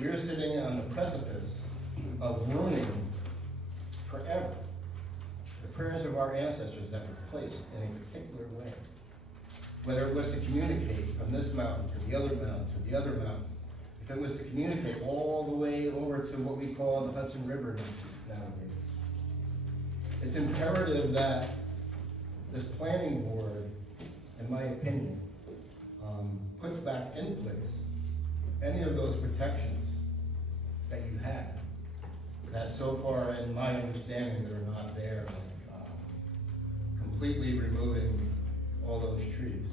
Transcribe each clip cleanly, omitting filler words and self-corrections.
we are sitting on the precipice of ruining forever the prayers of our ancestors that were placed in a particular way. Whether it was to communicate from this mountain to the other mountain to the other mountain, if it was to communicate all the way over to what we call the Hudson River nowadays. It's imperative that this planning board, in my opinion, puts back in place any of those protections that you had, that so far, in my understanding, that are not there, like completely removing all those trees.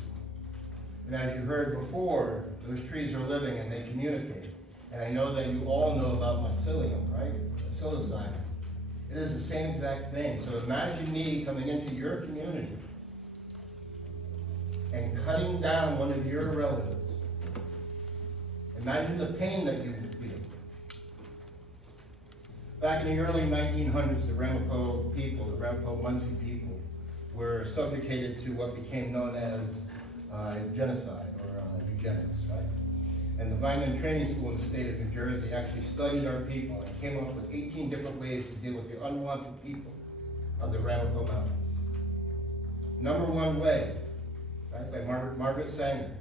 And as you heard before, those trees are living and they communicate. And I know that you all know about mycelium, right? Psilocybin. It is the same exact thing. So imagine me coming into your community and cutting down one of your relatives. Imagine the pain that you would feel. Back in the early 1900s, the Ramapough people, the Ramapough-Munsee people, were subjugated to what became known as genocide or eugenics, right? And the Vineland Training School in the state of New Jersey actually studied our people and came up with 18 different ways to deal with the unwanted people of the Ramapough Mountains. Number one way, right, by Margaret Sanger,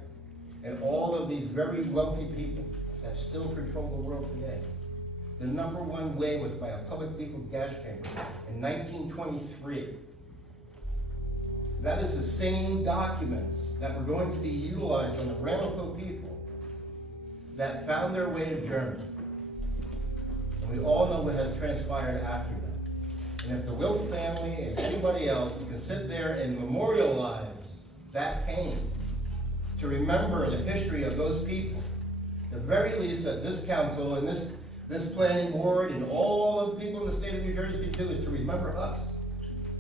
and all of these very wealthy people that still control the world today. The number one way was by a public lethal gas chamber in 1923. That is the same documents that were going to be utilized on the Ramapough people that found their way to Germany. And we all know what has transpired after that. And if the Wilk family and anybody else can sit there and memorialize that pain, to remember the history of those people, the very least that this council and this planning board and all of the people in the state of New Jersey can do is to remember us.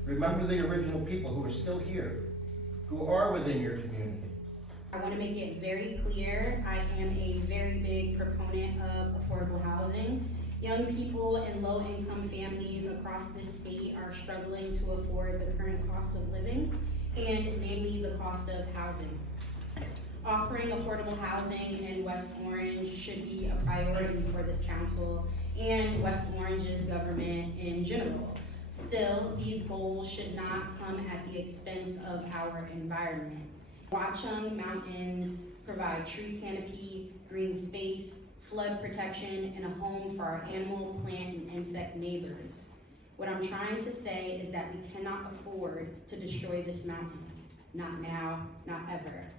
Remember the original people who are still here, who are within your community. I want to make it very clear, I am a very big proponent of affordable housing. Young people and low-income families across this state are struggling to afford the current cost of living, and namely the cost of housing. Offering affordable housing in West Orange should be a priority for this council and West Orange's government in general. Still, these goals should not come at the expense of our environment. Watchung Mountains provide tree canopy, green space, flood protection, and a home for our animal, plant, and insect neighbors. What I'm trying to say is that we cannot afford to destroy this mountain. Not now, not ever.